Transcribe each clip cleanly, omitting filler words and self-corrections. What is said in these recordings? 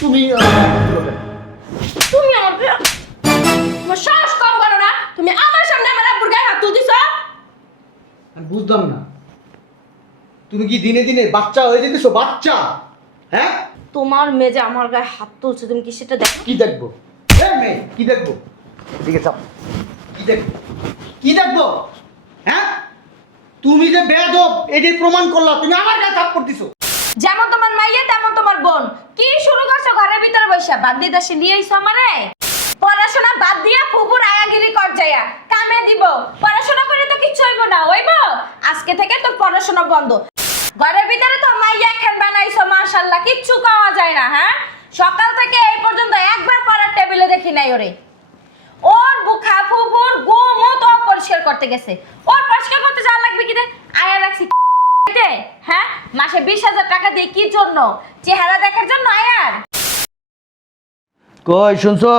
তুমি তুমি আমাকে তোমার সাহস কম করো না, তুমি আমার সামনে আমার আব্বুর গায়ে হাত তুলতেছো। আমি বুঝলাম না, তুমি কি দিনে দিনে বাচ্চা হয়ে যেতেছো? বাচ্চা? হ্যাঁ, তোমার মেয়ে যে আমার গায়ে হাত তুলছে, তুমি কি সেটা দেখো? কি দেখবো? মেয়ে কি দেখবো? ঠিক আছে, কি দেখবো? কি দেখবো? হ্যাঁ, তুমি যে বেয়াদব এটাই প্রমাণ করলা। তুমি আমার গায়ে থাপ্পড় দিছো। যেমন তোমার মাইয়া তেমন তোমার বোন। কি শুরু করছো ঘরের ভিতরে বসে? বাদ দিয়ে দাসে নিয়ে আইছো আমারে। পড়াশোনা বাদ দিয়া ফুপুর আয়াগিরি কর যায়া কামে দিব। পড়াশোনা করে তো কিচ্ছু হইব না, হইব? আজকে থেকে তোর পড়াশোনা বন্ধ। ঘরের ভিতরে তো মাইয়া খেন বানাইছো, মাশাআল্লাহ, কিচ্ছু পাওয়া যায় না। হ্যাঁ, সকাল থেকে এই পর্যন্ত একবার পড়ার টেবিলে দেখি নাই ওরে। ওর বুখা ফুপুর গুমও তো পরিষ্কার করতে গেছে। ওর পরিষ্কার করতে যাওয়া লাগবে কি রে? আয়া রাখছি হ্যাঁ, মাসে 20,000 টাকা দিয়ে কি জন্য? চেহারা দেখার জন্য আয়ার? কই শুনছো?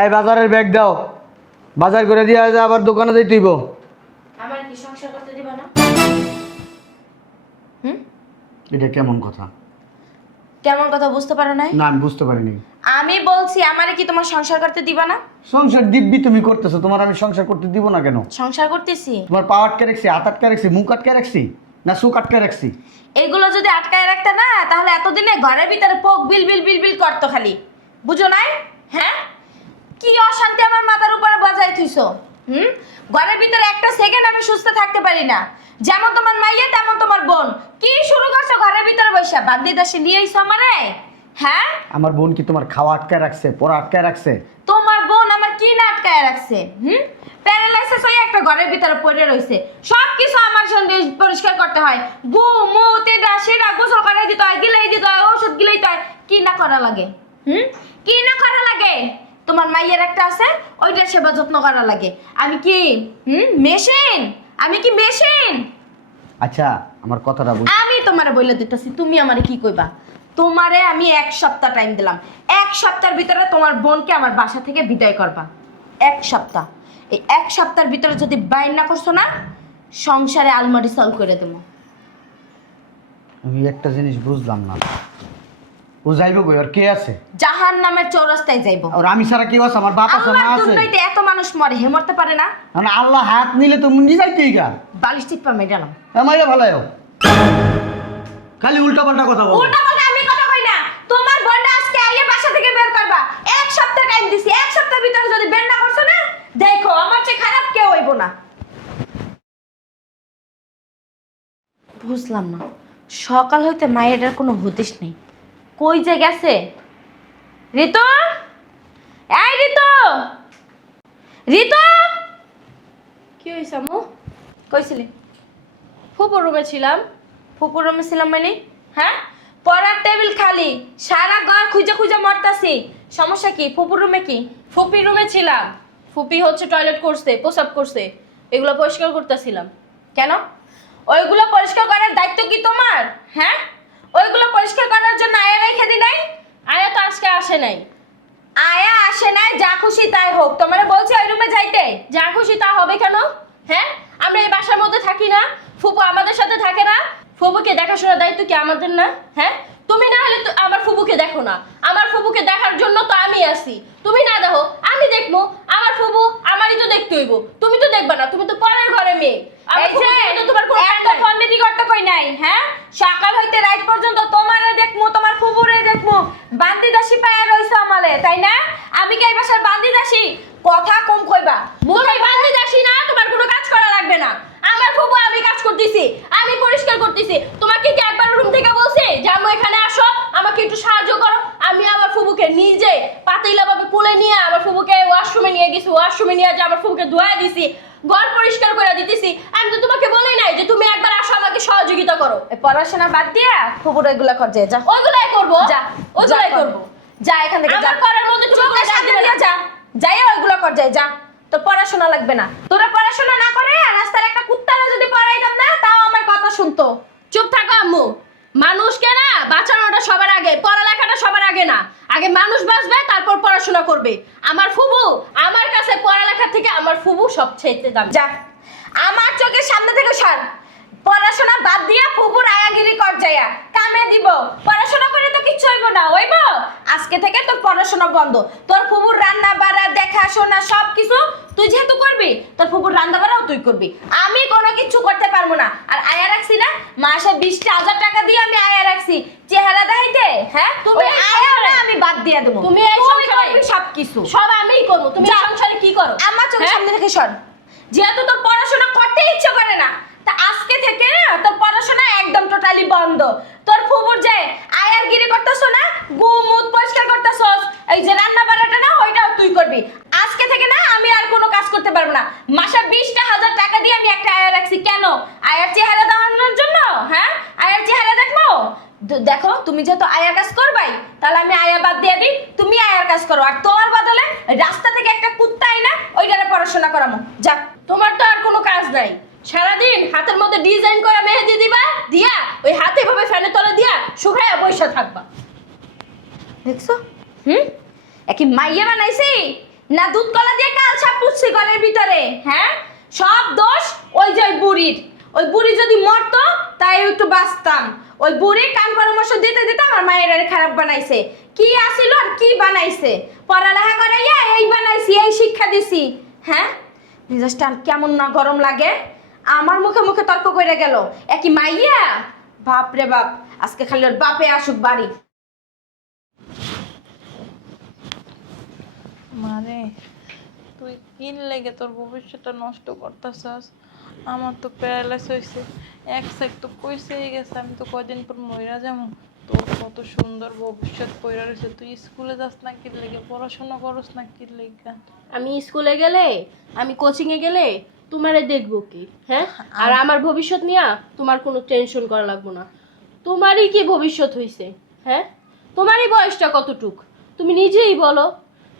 এই বাজারের ব্যাগ দাও, বাজার করে দিয়ে যা, আবার দোকানে যাই তুইব। আমার কি সংসার করতে দিবা না? এটা কেমন কথা? কেমন কথা বুঝতে পারো না? না, আমি বুঝতে পারিনি। আমি বলছি আমারে কি তোমার সংসার করতে দিবা না? সংসার দিব্যি তুমি করতেছো, তোমার আমি সংসার করতে দিব না কেন? সংসার করতেছি। তোমার পা আটকে রাখছি, হাত আটকে রাখছি, মুখ আটকে রাখছি, না চোখ আটকে রাখছি? এগুলো যদি আটকায় রাখতে না, তাহলে এতদিনে ঘরের ভিতরে পোক বিল বিল বিল বিল করতো খালি। বুঝো নাই? হ্যাঁ, কি অশান্তি আমার মাথার উপরে বাজাই থুইছো। ঘরের ভিতরে একটা সেকেন্ড আমি সুস্থ থাকতে পারি না। যেমন তোমার মাইয়া তেমন তোমার বোন। কি শুরু করছো ঘরের ভিতরে বসে? বাদ দিয়ে দাসে নিয়ে আইছো আমারে। হ্যাঁ, আমার বোন কি তোমার খাওয়া আটকায় রাখছে, পড়া আটকায় রাখছে? তোমার বোন আমার কি না আটকায় রাখছে? প্যারালাইসিস হয়ে একটা ঘরের ভিতরে পড়ে রইছে। সব কিছু আমার সঙ্গে পরিষ্কার করতে হয়। গু মু তেডা সেটা গোসল করাই দিতে হয়, গিলাই দিতে হয়, ঔষধ গিলাইতে হয়। কি না করা লাগে? কি না করা লাগে? তোমার মাইয়ের একটা আছে, ওইটার সেবা যত্ন করা লাগে। আমি কি মেশিন? আমি কি মেশিন? আচ্ছা, আমার কথাটা বুঝ। আমি তোমারে বলে দিতেছি, তুমি আমারে কি কইবা? তোমারে আমি 1 সপ্তাহ টাইম দিলাম। 1 সপ্তাহের ভিতরে তোমার বোনকে আমার বাসা থেকে বিদায় করবা। 1 সপ্তাহ। এই 1 সপ্তাহের ভিতরে যদি বাইর না করছো না, সংসারে আলমারি সলভ করে দেবো। আমি একটা জিনিস বুঝলাম না, ও যাইবো কই? আর কে আছে? জাহান্নামের চৌরাস্তায় যাইবো। আর আমি ছাড়া কেউ আছে? আমার বাপ আছে, মা আল্লাহর আছে। দুনিয়াতে এত মানুষ মরে, হে মরতে পারে না? মানে আল্লাহ হাত নিলে তো মুন্ডি যাইতেই গা। বালিশ টিপা মেডালাম। আমাইরা ভালায়ও, খালি উল্টা পাল্টা কথা বলো। উল্টা পাল্টা আমি কথা কই না। তোমার বোনটা আজকে আইয়ে বাসা থেকে বের করবা। 1 সপ্তাহ টাইম দিছি। 1 সপ্তাহের ভিতরে যদি বের না করছো না, দেখো আমার চেয়ে খারাপ কেউ হইব না। বুঝলাম না, সকাল হইতে মায়ের কোনো হদিস নেই। কই যে গেছে? ঋতু, এই ঋতু, ঋতু। কি হয়েছে আম্মু? কইছিলি? ফুপুর রুমে ছিলাম। ফুপুর রুমে ছিলাম মানে? হ্যাঁ, পড়ার টেবিল খালি, সারা ঘর খুঁজে খুঁজে মরতাছি। সমস্যা কি? ফুপুর রুমে কি? ফুপির রুমে ছিলাম। ফুপি হচ্ছে টয়লেট করছে, প্রসাব করছে, এগুলো পরিষ্কার করতেছিলাম। কেন? ওইগুলো পরিষ্কার করার দায়িত্ব কি তোমার? হ্যাঁ, ওইগুলো পরিষ্কার করার জন্য আয়া রেখে দি নাই? আয়া তো আজকে আসে নাই। আয়া আসে নাই, যা খুশি তাই হোক। তোমারে বলছি ওই রুমে যাইতে। যা খুশি তা হবে কেন? হ্যাঁ, আমরা এই বাসার মধ্যে থাকি না? ফুপু আমাদের সাথে থাকে না? ফুপুকে দেখাশোনার দায়িত্ব কি আমাদের না? হ্যাঁ, তুমি না হলে তো আমার ফুপুকে দেখো না। আমার ফুপুকে দেখার জন্য তো আমি আছি। তুমি না দেখো, আমি দেখবো। আমার ফুপু আমারই তো দেখতে হইব। তুমি তো দেখবা না, তুমি তো পরের ঘরে মেয়ে। আমার এই যে ফুপুকে তো তোমার কোনো এত কাজ নাই। পণ্ডিতি করতে কই নাই। হ্যাঁ, সকাল হইতে রাত পর্যন্ত তোমারে দেখমু, তোমার ফুপুরে দেখমু, বান্দি দাসী পায়া রইছো আমালে, তাই না? আমি কি এই বাসার বান্দি দাসী? কথা কম কইবা। তুমি বান্ধে যাসি না, তোমার কোনো কাজ করা লাগবে না। আমার ফুপু আমি কাজ করতেছি, আমি পরিষ্কার করতেছি। তোমাকে কি একবার রুম থেকে বলছি যে আমি এখানে আসো, আমাকে একটু সাহায্য করো? আমি আমার ফুপুকে নিজে পাতিলা ভাবে কোলে নিয়ে আমার ফুপুকে ওয়াশরুমে নিয়ে গেছি, ওয়াশরুমে নিয়ে যে আমার ফুপুকে ধোয়া দিছি, ঘর পরিষ্কার করে দিতেছি। আমি তো তোমাকে বলি নাই যে তুমি একবার আসো আমাকে সহযোগিতা করো। এই পড়াশোনা বাদ দিয়া ফুপুর এগুলা কর যা। ওইগুলাই করবো, যা, ওইগুলাই যা কর। করবো। যা এখান থেকে যা। আমার করার মধ্যে তুমি চোখের কোনো কাজ সামনে দিবে দিয়ে না। যা। যাই ওইগুলো কর যা। তোর পড়াশোনা লাগবে না। তোরা পড়াশোনা না করে আর রাস্তার একটা কুত্তারে যদি পড়াইতাম না, তাও আমার কথা শুনতো। চুপ থাকো আম্মু। মানুষকে না বাঁচানোটা সবার আগে, পড়ালেখাটা সবার আগে না। আগে মানুষ বাঁচবে, তারপর পড়াশোনা করবে। আমার ফুবু আমার কাছে পড়ালেখা থেকে আমার ফুবু সবচেয়ে দাম। যা, আমার চোখের সামনে থেকে সর। পড়াশোনা বাদ দিয়া ফুপুর আয়াগিরি কর যায়া কামে দিব। পড়াশোনা করে তো কিচ্ছু হইব না, হইব? আজ আজকে থেকে তোর পড়াশোনা বন্ধ। তোর ফুবুর রান্না বাড়া দেখাশোনা সব কিছু তুই যেহেতু করবি, তোর ফুবুর রান্না বাড়াও তুই করবি। আমি কোনো কিছু করতে পারবো না। আর আয়া রাখছি না, মাসে 20,000 টাকা দিয়ে আমি আয়া রাখছি চেহারা দেখাইতে। হ্যাঁ, তুমি আয়া না, আমি বাদ দিয়ে দেবো। তুমি এই সংসারে করবি সব কিছু, সব আমিই করবো। তুমি এই সংসারে কি করো? আমার চোখের হ্যাঁ? সামনে থেকে সর। যেহেতু তোর পড়াশোনা করতে ইচ্ছে করে না, তা আজকে থেকে না তোর পড়াশোনা একদম টোটালি বন্ধ। তোর ফুবুর যে আয়ার গিরি করতেছ না, গুমুত পরিষ্কার করতেছস, এই যে রান্না বাড়াটা না ওইটাও তুই করবি। আজকে থেকে না আমি আর কোনো কাজ করতে পারবো না। মাসে 20,000 টাকা দিয়ে আমি একটা আয়া রাখছি কেন? আয়ার চেহারা দেখানোর জন্য? হ্যাঁ, আয়ার চেহারা দেখবো? দেখো, তুমি যেহেতু আয়ার কাজ করবাই, তাহলে আমি আয়া বাদ দিয়ে দিই, তুমি আয়ার কাজ করো। আর তোমার বদলে রাস্তা থেকে একটা কুত্তা আইনা ওইটারে পড়াশোনা করামো। যা। তোমার তো আর কোনো কাজ নাই। সারাদিন হাতের মধ্যে ডিজাইন করা মেহেদি দিবা, দিয়া ওই হাতে ভাবে ফ্যানের তলে দিয়া শুকায়া বসে থাকবা। দেখছো? একই মাইয়া বানাইছি না দুধ কলা দিয়ে কাল সাপ পুষছি ঘরের ভিতরে? হ্যাঁ, সব দোষ ওই যে ওই বুড়ির। ওই বুড়ি যদি মরতো তাই একটু বাঁচতাম। ওই বুড়ি কান পরামর্শ দিতে দিতে আমার মায়ের আর খারাপ বানাইছে। কি আসিল আর কি বানাইছে? পড়ালেখা করাইয়া এই বানাইছি, এই শিক্ষা দিছি। হ্যাঁ, মেজাজটা আর কেমন না গরম লাগে। আমার মুখে মুখে তর্ক করে গেল একই মাইয়া। বাপ রে বাপ, আজকে খালি ওর বাপে আসুক বাড়ি। মারে, তুই কি লেগে তোর ভবিষ্যৎটা নষ্ট করতেছস? আমার তো প্যারালাইস হয়েছে, এক সাইড তো কইছেই গেছে আমি তো কয়দিন পর মইরা যাবো। তোর কত সুন্দর ভবিষ্যৎ পড়া রয়েছে, তুই স্কুলে যাস না কি লেগে, পড়াশোনা করস না কি লেগে? আমি স্কুলে গেলে, আমি কোচিং এ গেলে তোমারে দেখবো কি? হ্যাঁ, আর আমার ভবিষ্যৎ নিয়ে তোমার কোনো টেনশন করা লাগবে না। তোমারই কি ভবিষ্যৎ হইছে? হ্যাঁ, তোমারই বয়সটা কতটুক তুমি নিজেই বলো।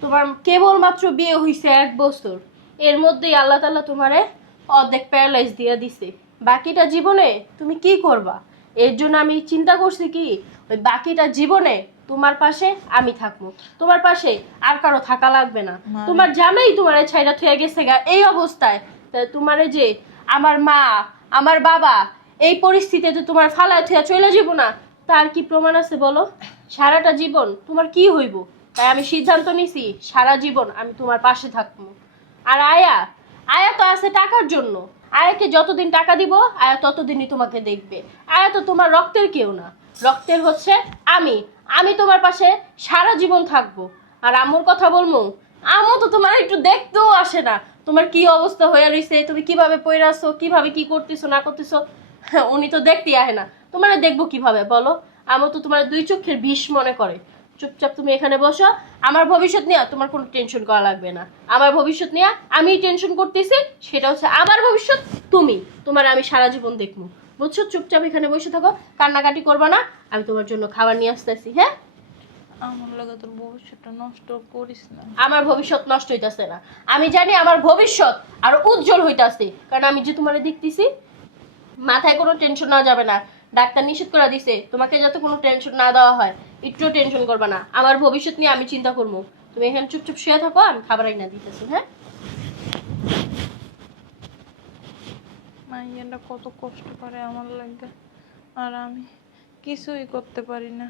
তোমার কেবলমাত্র বিয়ে হইছে 1 বছর, এর মধ্যেই আল্লাহ তাআলা তোমারে অর্ধেক প্যারালাইজ দিয়ে দিছে। বাকিটা জীবনে তুমি কি করবা? এর জন্য আমি চিন্তা করছি কি, ওই বাকিটা জীবনে তোমার পাশে আমি থাকবো, তোমার পাশে আর কারো থাকা লাগবে না। তোমার জামাই তোমারে ছাইরা থুয়ে গেছে গা এই অবস্থায়, তা তোমারে যে আমার মা আমার বাবা এই পরিস্থিতিতে তোমার ফালায় থুয়া চলে যাব না, তার কি প্রমাণ আছে বলো? সারাটা জীবন তোমার কি হইব? তাই আমি সিদ্ধান্ত নিছি সারা জীবন আমি তোমার পাশে থাকবো। আর আয়া, আয়া তো আছে টাকার জন্য। আয়াকে যতদিন টাকা দিব আয়া ততদিনই তোমাকে দেখবে। আয়া তো তোমার রক্তের কেউ না, রক্তের হচ্ছে আমি। আমি তোমার পাশে সারা জীবন থাকবো। আর আম্মুর কথা বলবো, আম্মু তো তোমার একটু দেখতেও আসে না। তোমার কি অবস্থা হয়ে রইছে, তুমি কিভাবে পড়ে আসছো, কিভাবে কি করতেছো না করতেছো, উনি তো দেখতেই আহে না। তোমার দেখবো কিভাবে বলো? আম্মু তো তোমার 2 চোখের বিষ মনে করে। চুপচাপ তুমি এখানে বসো। আমার ভবিষ্যৎ নিয়ে তোমার কোনো টেনশন করা লাগবে না। আমার ভবিষ্যৎ নিয়ে আমি টেনশন করতেছি, সেটা হচ্ছে আমার ভবিষ্যৎ তুমি। তোমার আমি সারা জীবন দেখবো, বুঝছো? চুপচাপ এখানে বসে থাকো, কান্নাকাটি করবা না। আমি তোমার জন্য খাবার নিয়ে আসতেছি। হ্যাঁ, আমার লাগে তোর ভবিষ্যৎটা নষ্ট করিস না। আমার ভবিষ্যৎ নষ্ট হইতাছে না। আমি জানি আমার ভবিষ্যৎ আর উজ্জ্বল হইতাছে, কারণ আমি যে তোমারে দেখতেছি। মাথায় কোনো টেনশন না যাবে না, ডাক্তার নিষেধ করে দিছে তোমাকে যাতে কোনো টেনশন না দেওয়া হয়। একটু টেনশন করবে না, আমার ভবিষ্যৎ নিয়ে আমি চিন্তা করবো। তুমি এখানে চুপচুপ শুয়ে থাকো, আমি খাবার আইনা দিতেছি। হ্যাঁ, মাইয়াটা কত কষ্ট করে আমার লাগে, আর আমি কিছুই করতে পারি না।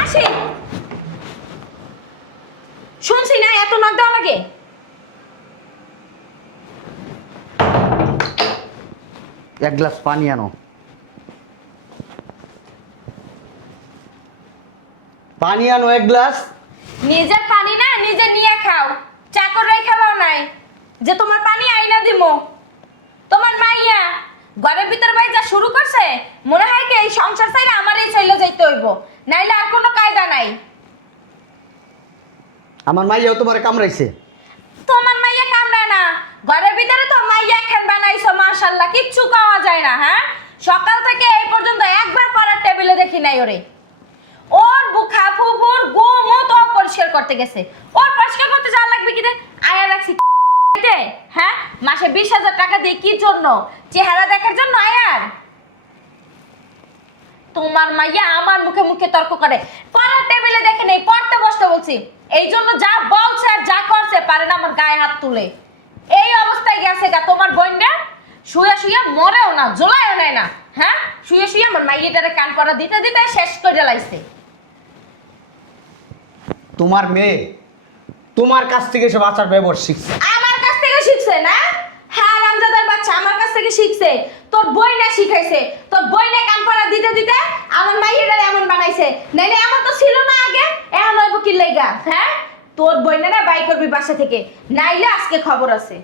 আসি, শুনছি না এত নখ দেওয়া লাগে? এক গ্লাস পানি আনো। পানি আনো 1 গ্লাস। নিজের পানি না নিজে নিয়ে খাও, চাকর রেখে খেলাও নাই যে তোমার পানি আইনা দিমো। তোমার মাইয়া ঘরের ভিতর বাইজা শুরু করছে, মনে হয় কি এই সংসার চাইলে আমারই চলে যাইতে হইব, নাইলে আর কোনো কায়দা নাই। আমার মাইয়াও তোমার কামড়াইছে। তোমার মাইয়া কামড়ায় না, ঘরের ভিতরে তো মাইয়া খান বানাইছো মাশাআল্লাহ, কিচ্ছু খাওয়া যায় না। হ্যাঁ, সকাল থেকে এই পর্যন্ত একবার পড়ার টেবিলে দেখি নাই ওরে। ওর বুখা ফুফুর গুমুত পরিষ্কার করতে গেছে, ওর পরিষ্কার করতে যাওয়া লাগবে কি রে? আয়া রাখছি হ্যাঁ, মাসে 20,000 টাকা দিয়ে কি জন্য? চেহারা দেখার জন্য আয়ার? তোমার মাইয়া আমার মুখে মুখে তর্ক করে, পড়ার টেবিলে দেখে নেই, পড়তে বসতে বলছি। এই জন্য যা বলছে আর যা করছে পারে না আমার গায়ে হাত তুলে। এই অবস্থায় গেছে গা তোমার বোনরা। শুয়ে শুয়ে মরেও না, জ্বলায়ও নেয় না। হ্যাঁ, শুয়ে শুয়ে আমার মাইয়েটারে কান পরা দিতে দিতে শেষ করে লাইছে। তোমার মেয়ে তোমার কাছ থেকে সব আচার ব্যবহার শিখছে। আমার কাছ থেকে শিখছে না? হ্যাঁ, রামজাদার বাচ্চা আমার কাছ থেকে শিখছে। তোর বই না শিখাইছে, তোর বই না কান পরা দিতে দিতে আমার মাইয়েটারে এমন বানাইছে। নাইলে এমন তো ছিল না আগে, এমন হইব কি লাইগা? হ্যাঁ, তোর বই না বাই করবি বাসা থেকে, নাইলে আজকে খবর আছে।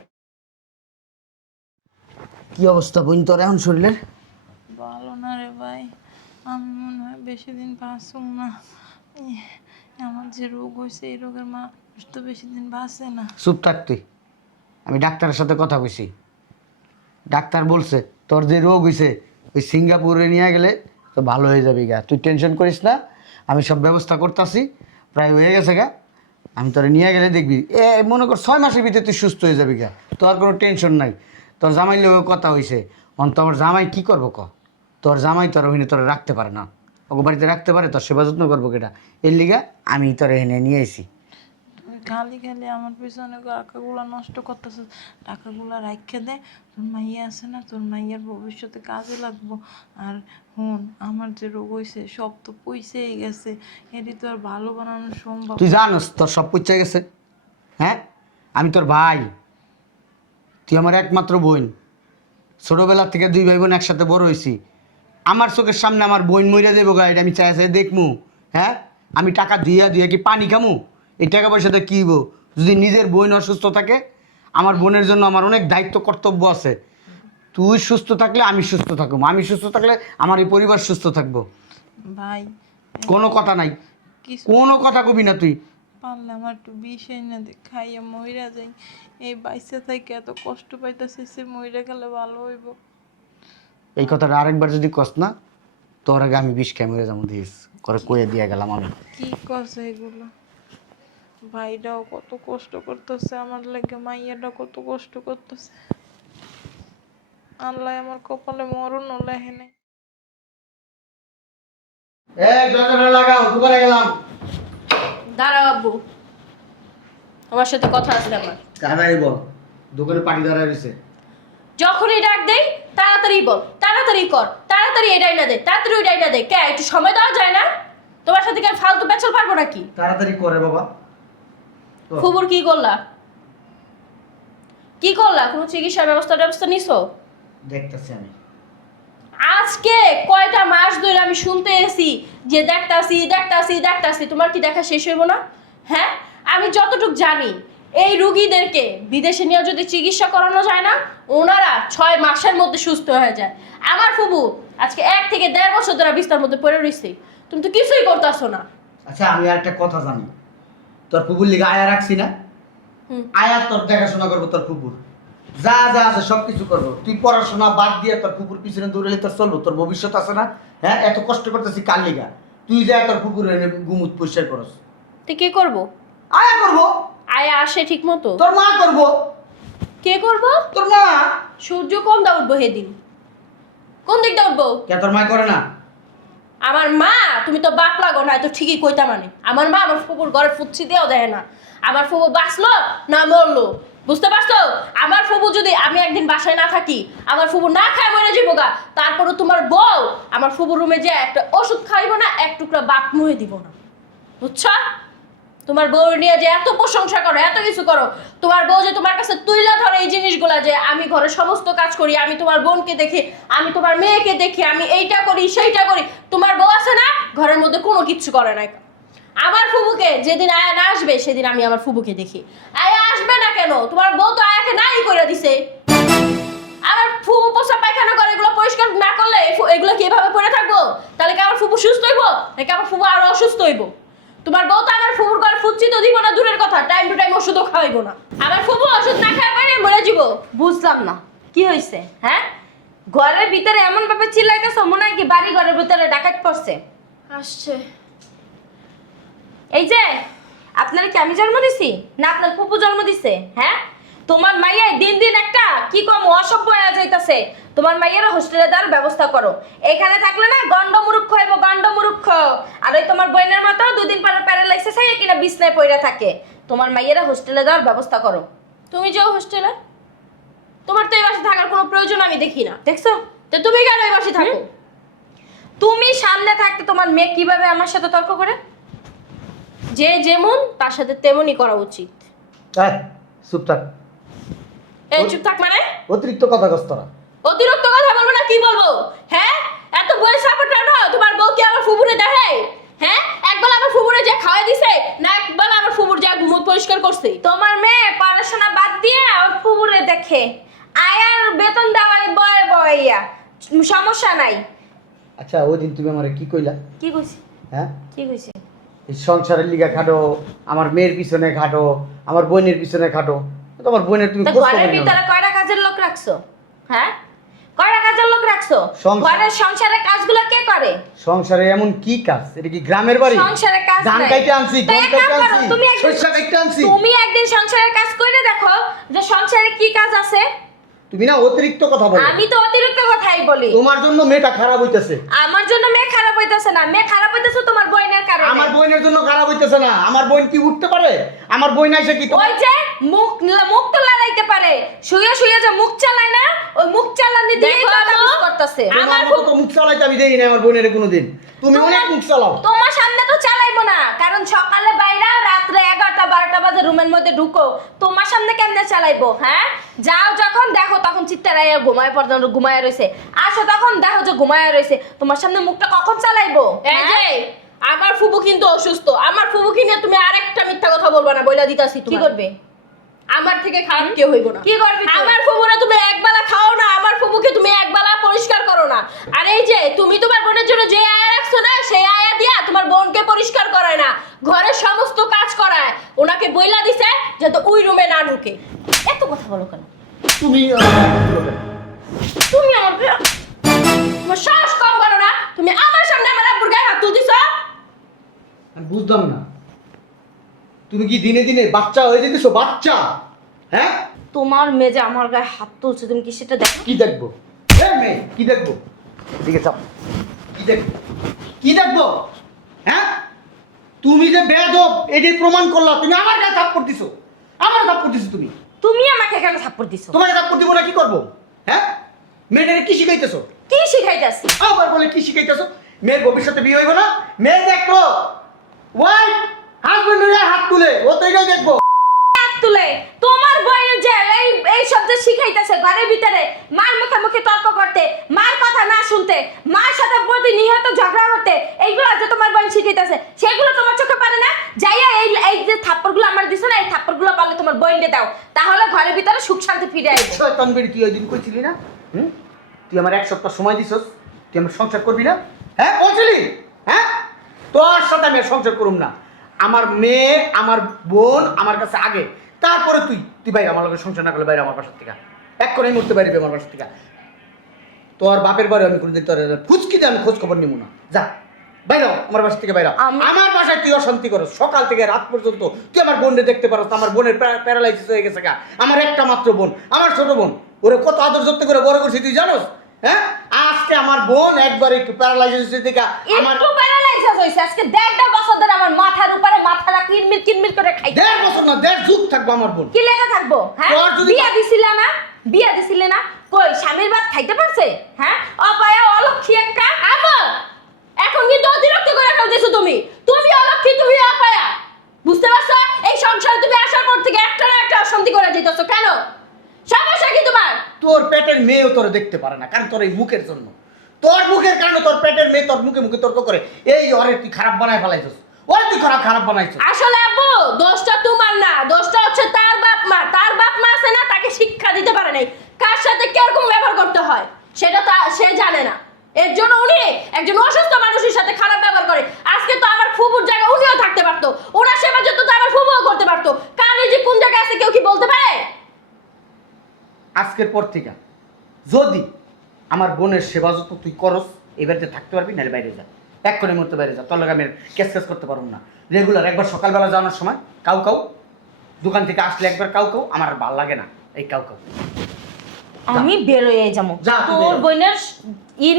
কি অবস্থা বোন তোর এখন শরীরের? ভালো না রে ভাই, আমি মনে হয় বেশি দিন বাঁচব না। আমার যে রোগ হয়েছে এই রোগের মানুষ তো বেশি দিন বাঁচে না। চুপ থাক তুই। আমি ডাক্তারের সাথে কথা কইছি, ডাক্তার বলছে তোর যে রোগ হয়েছে ওই সিঙ্গাপুরে নিয়ে গেলে তো ভালো হয়ে যাবে গা। তুই টেনশন করিস না, আমি সব ব্যবস্থা করতেছি, প্রায় হয়ে গেছে গা। আমি তোরে নিয়ে গেলে দেখবি মনে কর 6 মাসের ভিতরে তুই সুস্থ হয়ে যাবি গা। তোর কোনো টেনশন নাই। তোর জামাই লোক কথা হয়েছে, অন্ত আমার জামাই কি করবো ক? তোর জামাই তোর ওখানে তোরা রাখতে পারে না, ওকে বাড়িতে রাখতে পারে? তোর সেবা যত্ন করবো কেটা? এর লিগা আমি তোর এনে নিয়ে এসি। তুই খালি খালি আমার পিছনে টাকাগুলো নষ্ট করতেছিস। টাকাগুলো রাখে দে, তোর মাইয়া আছে না, তোর মাইয়ার ভবিষ্যতে কাজে লাগবো। আর হুন, আমার যে রোগ হয়েছে সব তো পয়সাই গেছে, এটি তো আর ভালো বানানো সম্ভব। তুই জানোস তোর সব পুচ্ছা গেছে? হ্যাঁ, আমি তোর ভাই, তুই আমার একমাত্র বোন। ছোটোবেলা থেকে 2 ভাই বোন একসাথে বড় হয়েছি। আমার চোখের সামনে আমার বোন মইরা দেবো গা, এটা আমি চাই চাই দেখমু? হ্যাঁ, আমি টাকা দিয়ে কি পানি খামু? এই টাকা পয়সাতে কী হইব? যদি নিজের বোন অসুস্থ থাকে, আমার বোনের জন্য আমার অনেক দায়িত্ব কর্তব্য আছে। তুই সুস্থ থাকলে আমি সুস্থ থাকবো, আমি সুস্থ থাকলে আমার এই পরিবার সুস্থ থাকবো। ভাই কোনো কথা নাই, কিছু কোনো কথা কবি না তুই। পারলে আমার একটু বিষ এনে দে, খাইয়া মইরা যাই। এই বাইসে থেকে এত কষ্ট পাইতেছি, সে মইরা গেলে ভালো হইব। এই কথাটা আরেকবার যদি কস না, তোর আগে আমি 20 মরে যাবো দিস করে কয়ে দিয়ে গেলাম আমি। কি করছে এগুলো? ভাইটাও কত কষ্ট করতেছে আমার লাগে, মাইয়াটাও কত কষ্ট করতেছে। আল্লাহ আমার কপালে মরণও লেখে নেই। লাগাও, দোকানে গেলাম। দাঁড়াও আব্বু, আমার সাথে কথা আছে আমার। তাড়াতাড়ি বল, দোকানে পাটি ধরা রয়েছে। যখনই ডাক দেই তাড়াতাড়ি বল, তাড়াতাড়ি কর, তাড়াতাড়ি এটাই না দে, তাড়াতাড়ি ওইটাই না দে। কে একটু সময় দেওয়া যায় না? তোমার সাথে কি আর ফালতু পেছল পারবো নাকি? তাড়াতাড়ি করে বাবা। খবর কি করলা? কি করলা? কোনো চিকিৎসার ব্যবস্থা নিছো? দেখতেছি আমি। আজকে কয়টা মাস ধরে আমি শুনতে এসি যে দেখতাছি। তোমার কি দেখা শেষ হইব না? হ্যাঁ, আমি যতটুকু জানি এই রুগীদেরকে বিদেশে নিয়ে যদি চিকিৎসা করানো যায় না, ওনারা 6 মাসের মধ্যে সুস্থ হয়ে যায়। আমার ফুবু আজকে 1 থেকে 1.5 বছর ধরে বিস্তার মধ্যে পড়ে রইছে। তুমি তো কিছুই করতেছো না। আচ্ছা, আমি আর একটা কথা জানি, তোর ফুপুর লিগে আয়া রাখছি না? আয়া তোর দেখাশোনা করবো, তোর ফুপুর যা যা আছে সব কিছু করবো। তুই পড়াশোনা বাদ দিয়ে তোর ফুপুর পিছনে দৌড়ালে তোর চলবো? তোর ভবিষ্যৎ আছে না? হ্যাঁ, এত কষ্ট করতেছি কার লিগা? তুই যা তোর ফুপুর এনে গুমুত পরিষ্কার করস। তো কে করবো? আয়া করবো। আয়া আসে ঠিক মতো? তোর মা করবো। কে করবো? তোর মা। সূর্য কোন দা উঠবো সেদিন? কোন দিকটা উঠবো? কে তোর মা করে না? আমার মা, তুমি তো বাপ লাগো না, তো ঠিকই কইতা মানে। আমার মা আমার ফুপুর ঘরে ফুচ্ছি দিয়েও দেয় না। আমার ফুপু বাঁচলো না মরলো, বুঝতে পারছো? আমার ফুপু যদি আমি একদিন বাসায় না থাকি, আমার ফুপু না খায় মরে যাবো গা, তারপরে তোমার বউ আমার ফুপুর রুমে যে একটা ওষুধ খাইবো না, এক টুকরা বাক মুহে দিব না, বুঝছো? তোমার বউ নিয়ে যে এত প্রশংসা করো, এত কিছু করো, তোমার বউ যে তোমার কাছে তুইলা ধরে এই জিনিসগুলা যে আমি ঘরে সমস্ত কাজ করি, আমি তোমার বোনকে দেখি, আমি তোমার মেয়েকে দেখি, আমি এইটা করি সেইটা করি, তোমার বউ আছে না ঘরের মধ্যে কোনো কিচ্ছু করে না। আমার ফুবুকে যেদিন আয়া না আসবে সেদিন আমি আমার ফুবুকে দেখি। আয়া আসবে না কেন? তোমার বউ তো আয়াকে নাই করে দিছে। আমার ফুবু পোষা পায়খানা করে, এগুলো পরিষ্কার না করলে এগুলো কি এভাবে পড়ে থাকবো? তাহলে কি আমার ফুবু সুস্থ হইব নাকি আমার ফুবু আরো অসুস্থ হইব? তোমার বউ তো আমার ফুবুর ঘরে ফুচ্ছি তো দিব না দূরের কথা, টাইম টু টাইম ওষুধও খাওয়াইব না। আমার ফুবু ওষুধ না খাওয়া পারে মরে যাব। বুঝলাম না কি হয়েছে? হ্যাঁ, ঘরের ভিতরে এমন ভাবে চিল্লাইতেছো মনে হয় কি বাড়ি ঘরের ভিতরে ডাকাত পড়ছে। আসছে। এই যে আপনার কি আমি জন্ম দিছি না আপনার ফুপু জন্ম দিছে? হ্যাঁ, তোমার মাইয়া দিন দিন একটা কি কম অসভ্য হয়ে যাইতাছে। তোমার মাইয়ের হোস্টেলে দেওয়ার ব্যবস্থা করো। এখানে থাকলে না গন্ডমূর্খ হইব, গন্ডমূর্খ। আর ওই তোমার বোনের মতো 2 দিন পরে প্যারালাইসিস হয়ে কিনা বিছনায় পড়ে থাকে। তোমার মাইয়েরা হোস্টেলে দেওয়ার ব্যবস্থা করো। তুমি যাও হোস্টেলে। তোমার তো এই বাসায় থাকার কোনো প্রয়োজন আমি দেখি না। দেখছো তো তুমি কেন এই বাসায় থাকো? তুমি সামনে থাকতে তোমার মেয়ে কিভাবে আমার সাথে তর্ক করে? যে যেমন তার সাথে তেমনই করা উচিত। এই চুপ থাক, এই চুপ থাক মানে? অতিরিক্ত কথা কস তোরা। অতিরিক্ত কথা বলবো না কি বলবো? হ্যাঁ, এত বই সাপোর্ট না তোমার বউ কি আমার ফুফুরে দেখে? হ্যাঁ, একবার আমার ফুফুরে যে খাওয়াই দিছে না একবার আমার ফুফুর যা ঘুমত পরিষ্কার করছে? তোমার মেয়ে পড়াশোনা বাদ দিয়ে ওর ফুবুরে দেখে আয়ার বেতন দেওয়ার বয়ে বইয়া সমস্যা নাই। আচ্ছা ওই দিন তুমি আমারে কি কইলা? কি কইছি? হ্যাঁ, কি কইছি? এই সংসারের লিগা খাটো, আমার মেয়ের পিছনে খাটো, আমার বোনের পিছনে খাটো। তোমার বোনের তুমি তো খোঁজ খবর ঘরের নিও না। ভিতরে কয়টা কাজের লোক রাখছো? হ্যাঁ, কয়টা কাজের লোক রাখছো? সংসার- ঘরের সংসারের কাজগুলো কে করে? সংসারে এমন কি কাজ? এটা কি গ্রামের বাড়ি? সংসারের কাজ ধান নাই। কাইতে আনছি, তো গম এক কাজ কাইতে করো, আনছি, তুমি একদিন- সরিষা কাইতে আনছি। তুমি একদিন সংসারের কাজ করে দেখো যে সংসারে কি কাজ আছে। তুমি না অতিরিক্ত কথা বলো। আমি তো অতিরিক্ত কথাই বলি। তোমার জন্য মেয়েটা খারাপ হইতেছে। আমার জন্য মেয়ে খারাপ হইতেছে না, মেয়ে খারাপ হইতেছে তোমার বোনের কারণে। আমার বোনের জন্য খারাপ হইতেছে না। আমার বোন কি উঠতে পারে? আমার বোন আইসে কি ওই যে মুখ মুখ তো লড়াইতে পারে, শুয়ে শুয়ে যে মুখ চালায় না, ওই মুখ চালানি দিয়ে দেখো কথা আম্মু, করতেছে। আমার মতো তো মুখ চালাইতে আমি দেখি না আমার বোনের কোনোদিন। তুমি অনেক মুখ চালাও। তোমার সামনে তো চালাইবো না, কারণ সকালে বাইরা রাত্রে 11টা 12টা বাজে রুমের মধ্যে ঢুকো। তোমার সামনে কেমনে চালাইবো? হ্যাঁ, যাও যখন দেখো তখন চিত্তারাইয়া ঘুমায় পর্যন্ত ঘুমায় রইছে, আসো তখন দেখো যে ঘুমায় রইছে। তোমার সামনে মুখটা কখন চালাইবো? এই যে আমার ফুফু কিন্তু অসুস্থ, আমার ফুফুকে নিয়ে তুমি আরেকটা মিথ্যা কথা বলবা না, বইলা দিতাছি। কি করবে? আমার থেকে খারাপ কেউ হইব না। কি করবি তুই? আমার ফুফুরে তুমি একবেলা খাও না, আমার ফুফুকে তুমি একবেলা পরিষ্কার করো না। আর এই যে তুমি তোমার বোনের জন্য যে আয়া রাখছো না, সেই আয়া দিয়া তোমার বোনকে পরিষ্কার করায় না, ঘরের সমস্ত কাজ করায়। ওনাকে বইলা দিছে যাতে ওই রুমে না ঢুকে। এত কথা বলো কেন? তুমি তুমি আমাকে তোমার সাহস কম করো না, তুমি আমার সামনে আমার আব্বুর গায়ে হাত তুলতিছো। আমি বুঝলাম না, তুমি কি দিনে দিনে বাচ্চা হয়ে যেতেছো? বাচ্চা? হ্যাঁ, তোমার মেয়ে যে আমার গায়ে হাত তুলছে, তুমি কি সেটা দেখো? কি দেখবো? মেয়ে কি দেখবো? এদিকে চাপ। কি দেখবো? কি দেখবো? হ্যাঁ, তুমি যে বেয়াদব এটাই প্রমাণ করলা। তুমি আমার গায়ে থাপ্পড় দিছো, আমার থাপ্পড় দিছো তুমি। তুমি আমাকে কেন থাপ্পড় দিছো? তোমার থাপ্পড় দিব না কি করবো? হ্যাঁ, মেয়েটাকে কি শিখাইতেছো? কি শিখাইতাছি? আবার বলে কি শিখাইতেছো? মেয়ের ভবিষ্যতে বিয়ে হইব না? মেয়ে দেখলো ওয়াইফ হাজবেন্ডের হাত তুলে, ও তো এটাই দেখবো। হাত তুলে তোমার বইয়ের যে এই সব যে শিখাইতেছে ঘরের ভিতরে, মার মুখে মুখে তর্ক করতে, মার কথা না শুনতে, মার সাথে প্রতিনিয়ত ঝগড়া করতে, এইগুলো যে তোমার বোন শিখাইতেছে, সেগুলো তোমার চোখে পড়ে না? যাইয়া এই যে থাপ্পড়গুলো আমার দিছ না, এই থাপ্পড়গুলো পারলে তোমার বোনকে দাও, তাহলে ঘরের ভিতরে সুখ শান্তি ফিরে আসবে। শয়তান বেরি, তুই ওই দিন কইছিলি না? তুই আমার এক সপ্তাহ সময় দিছস, তুই আমার সংসার করবি না? হ্যাঁ বলছিলি? হ্যাঁ, তোর সাথে আমি আর সংসার করুম না। আমার মেয়ে আমার বোন আমার কাছে আগে, তারপরে তুই বাইরে আমার লগে সংসার না করলে বাইরে আমার বাসার থেকে এক করে মরতে পারবি আমার বাসার থেকে। তোর বাপের বাড়ি আমি কোনোদিন তোর ফুচকি দিয়ে আমি খোঁজ খবর নিব না। যা বাইরে হ, আমার বাসা থেকে বাইরে হ। আমার বাসায় তুই অশান্তি করো, সকাল থেকে রাত পর্যন্ত তুই আমার বোনকে দেখতে পারো। আমার বোনের প্যারালাইসিস হয়ে গেছে গা, আমার একটা মাত্র বোন, আমার ছোট বোন, ওরে কত আদর যত্ন করে বড় করছি তুই জানোস? হ্যাঁ, আজকে আমার বোন একবার একটু প্যারালাইসিস থেকে আমার একটু প্যারালাইসিস হইছে, আজকে 1.5 বছর ধরে আমার মাথার উপরে মাথাটা কিরমির কিরমির করে খাই। 1.5 বছর না 1.5 যুগ থাকবো আমার বোন। কি লেগে থাকবো? হ্যাঁ, তোর যদি- বিয়া দিছিলে না, বিয়া দিছিলে না, কই স্বামীর ভাত খাইতে পারছে? হ্যাঁ, অপায়া অলক্ষী একটা। আমা এখন কিন্তু অতিরিক্ত করে ফেলতেছো তুমি। তুমি অলক্ষী, তুমি অপায়া, বুঝতে পারছো? এই সংসারে তুমি আসার পর থেকে একটা না একটা অশান্তি করে যেতেছো কেন? সমস্যা কি তোমার? তোর পেটের মেয়েও তোর দেখতে পারে না, কারণ তোর এই মুখের জন্য। তোর মুখের কারণে তোর পেটের মেয়ে তোর মুখে মুখে তর্ক করে। এই ওরে তুই খারাপ বানায় ফেলাইছিস, ওরে তুই খারাপ বানাইছিস। আসলে আব্বু দোষটা তোমার না, দোষটা হচ্ছে তার বাপ মা। তার বাপ মা আছে না, তাকে শিক্ষা দিতে পারে নাই কার সাথে কিরকম ব্যবহার করতে হয়, সেটা সে জানে না। এর জন্য উনি একজন অসুস্থ মানুষের সাথে খারাপ ব্যবহার করে। আজকে তো আমার ফুফুর জায়গায় উনিও থাকতে পারতো, ওনার সেবা যত্ন তো আমার ফুফুও করতে পারতো। কার যে কোন জায়গায় আছে কেউ কি বলতে পারে? আজকের পর থেকে যদি আমার বোনের সেবা যত্ন তুই করস, এই বাড়িতে থাকতে পারবি, নাহলে বাইরে যা, এক করে মরতে বাইরে যা। তোর লগে আমি ক্যাশ করতে পারবো না। রেগুলার একবার সকালবেলা যাওয়ার সময় কাউ দোকান থেকে আসলে একবার কাউ আমার আর ভাল লাগে না এই কাউ আমি বের হয়ে যাবো। যা, তুই তোর বের হ। বোনের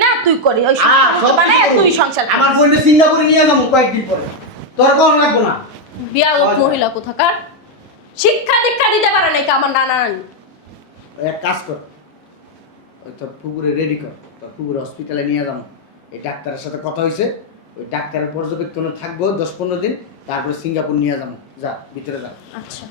না তুই করি ওই সংসার মানে তুই সংসার করিস। আমার বোনকে সিঙ্গাপুরে নিয়ে যাবো কয়েকদিন পরে, তোর কোন লাগবো না। বিয়াদব মহিলা কোথাকার, শিক্ষা দীক্ষা দিতে পারে নাকি আমার নানা নানি। ওই এক কাজ কর, ওই তোর পুকুরে রেডি কর, তোর পুকুরে হসপিটালে নিয়ে যাবো। এই ডাক্তারের সাথে কথা হয়েছে, ওই ডাক্তারের পর্যবেক্ষণে থাকবো 10-15 দিন, তারপরে সিঙ্গাপুর নিয়ে যাবো। যা ভিতরে যা। আচ্ছা